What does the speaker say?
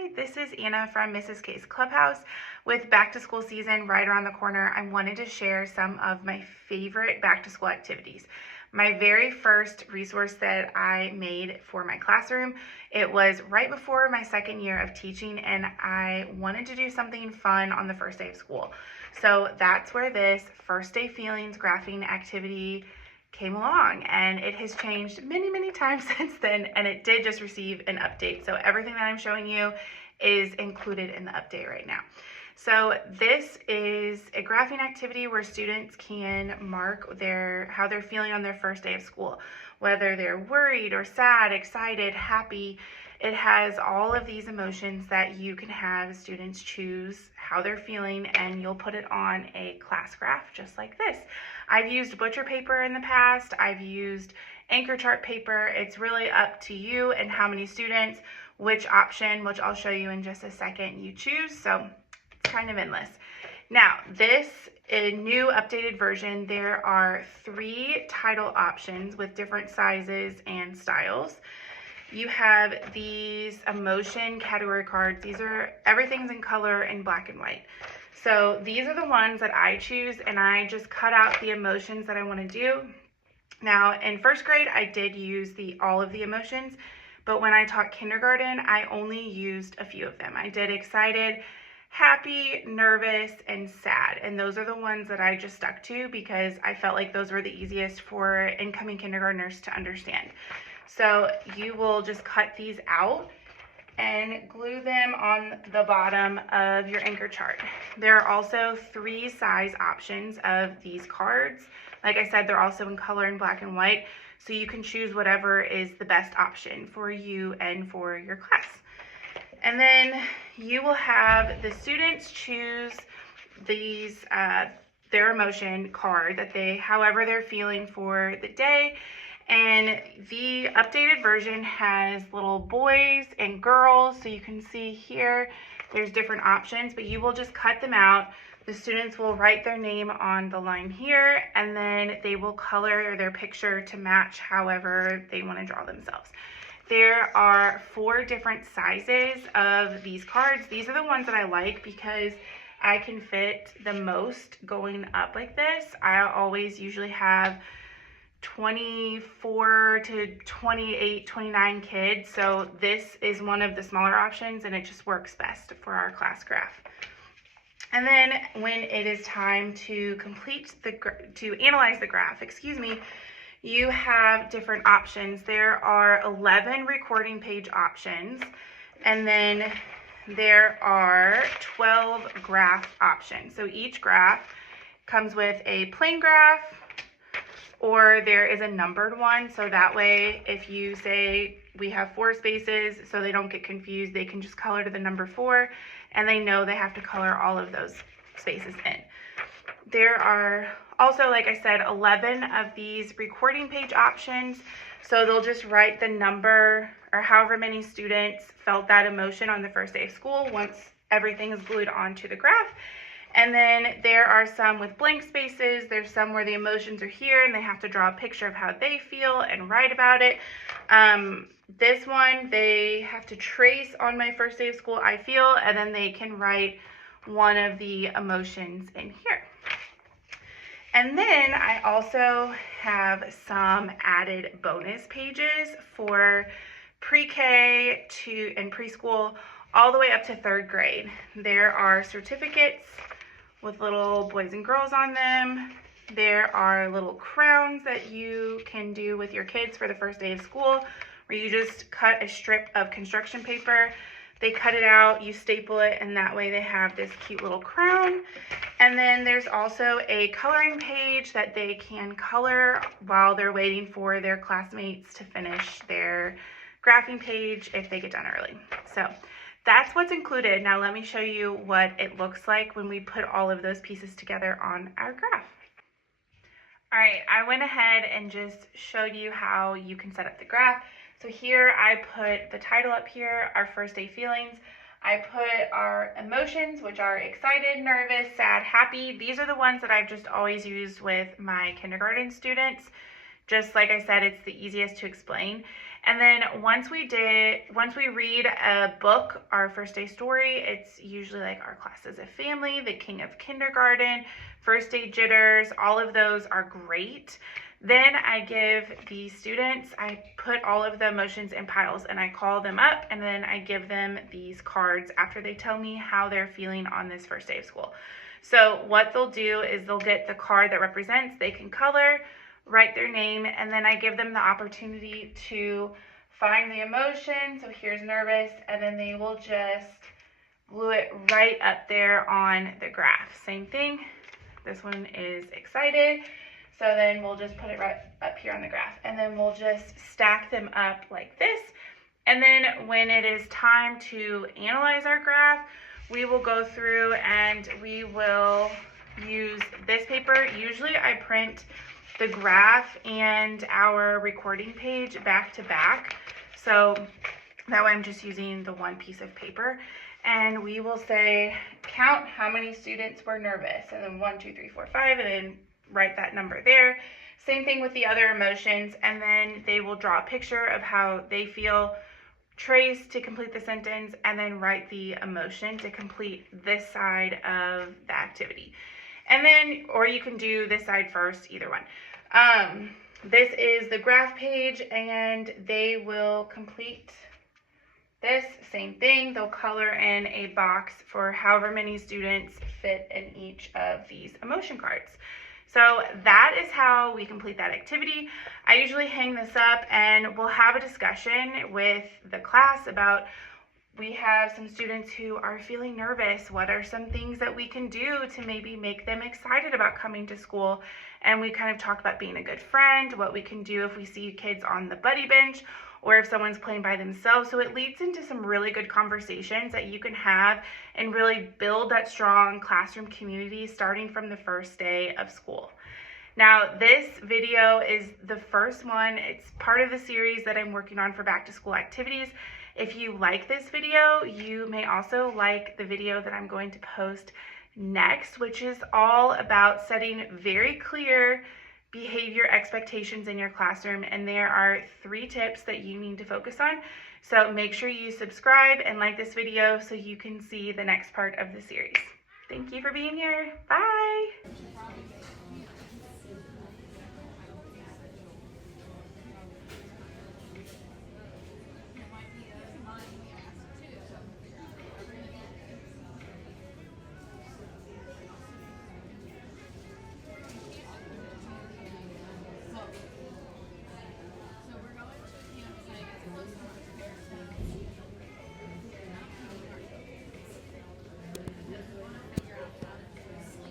Hi, this is Anna from Mrs. K's Clubhouse. With back to school season right around the corner, I wanted to share some of my favorite back to school activities. My very first resource that I made for my classroom, it was right before my second year of teaching, and I wanted to do something fun on the first day of school. So that's where this First Day Feelings graphing activity came along, and it has changed many times since then, and it did just receive an update. So everything that I'm showing you is included in the update right now. So this is a graphing activity where students can mark how they're feeling on their first day of school, whether they're worried or sad, excited, happy. It has all of these emotions that you can have students choose how they're feeling, and you'll put it on a class graph just like this. I've used butcher paper in the past. I've used anchor chart paper. It's really up to you and how many students, which option, which I'll show you in just a second, you choose. So it's kind of endless. Now, this new updated version, there are 3 title options with different sizes and styles. You have these emotion category cards. Everything's in color in black and white. So these are the ones that I choose, and I just cut out the emotions that I want to do. Now, in first grade, I did use all of the emotions, but when I taught kindergarten, I only used a few of them. I did excited, happy, nervous, and sad, and those are the ones that I just stuck to because I felt like those were the easiest for incoming kindergartners to understand. So you will just cut these out and glue them on the bottom of your anchor chart. There are also 3 size options of these cards. Like I said, they're also in color in black and white, so you can choose whatever is the best option for you and for your class. And then you will have the students choose these their emotion card that however they're feeling for the day. And the updated version has little boys and girls, so you can see here there's different options, but you will just cut them out. The students will write their name on the line here, and then they will color their picture to match however they want to draw themselves. There are 4 different sizes of these cards. These are the ones that I like because I can fit the most going up like this. I always usually have 24 to 28, 29 kids. So this is one of the smaller options, and it just works best for our class graph. And then when it is time to analyze the graph, you have different options. There are 11 recording page options, and then there are 12 graph options. So each graph comes with a plain graph, or there is a numbered one, so that way if you say we have 4 spaces, so they don't get confused, they can just color to the number 4, and they know they have to color all of those spaces in. There are also, like I said, 11 of these recording page options, so they'll just write the number or however many students felt that emotion on the first day of school once everything is glued onto the graph. And then there are some with blank spaces. There's some where the emotions are here and they have to draw a picture of how they feel and write about it. This one, they have to trace on my first day of school, I feel, and then they can write one of the emotions in here. And then I also have some added bonus pages for pre-K and preschool all the way up to 3rd grade. There are certificates with little boys and girls on them. There are little crowns that you can do with your kids for the first day of school, where you just cut a strip of construction paper, they cut it out, you staple it, and that way they have this cute little crown. And then there's also a coloring page that they can color while they're waiting for their classmates to finish their graphing page if they get done early. So that's what's included. Now let me show you what it looks like when we put all of those pieces together on our graph. All right, I went ahead and just showed you how you can set up the graph. So here I put the title up here, our first day feelings. I put our emotions, which are excited, nervous, sad, happy. These are the ones that I've just always used with my kindergarten students. Just like I said, it's the easiest to explain. And then once we read a book, our first day story, it's usually like Our Class as a Family, The King of Kindergarten, First Day Jitters, all of those are great. Then I give the students, I put all of the emotions in piles and I call them up, and then I give them these cards after they tell me how they're feeling on this first day of school. So what they'll do is they'll get the card that represents, they can color, write their name, and then I give them the opportunity to find the emotion. So here's nervous, and then they will just glue it right up there on the graph. Same thing, this one is excited, so then we'll just put it right up here on the graph, and then we'll just stack them up like this. And then when it is time to analyze our graph, we will go through and we will use this paper. Usually I print the graph and our recording page back to back, so that way I'm just using the one piece of paper. And we will say, count how many students were nervous, and then 1, 2, 3, 4, 5, and then write that number there. Same thing with the other emotions, and then they will draw a picture of how they feel, trace to complete the sentence, and then write the emotion to complete this side of the activity. And then, or you can do this side first, either one. This is the graph page, and they will complete this, same thing. They'll color in a box for however many students fit in each of these emotion cards. So that is how we complete that activity. I usually hang this up and we'll have a discussion with the class about, we have some students who are feeling nervous. What are some things that we can do to maybe make them excited about coming to school? And we kind of talk about being a good friend, what we can do if we see kids on the buddy bench, or if someone's playing by themselves. So it leads into some really good conversations that you can have and really build that strong classroom community starting from the first day of school. Now, this video is the first one. It's part of the series that I'm working on for back to school activities. If you like this video, you may also like the video that I'm going to post next, which is all about setting very clear behavior expectations in your classroom, and there are 3 tips that you need to focus on. So make sure you subscribe and like this video so you can see the next part of the series. Thank you for being here. Bye.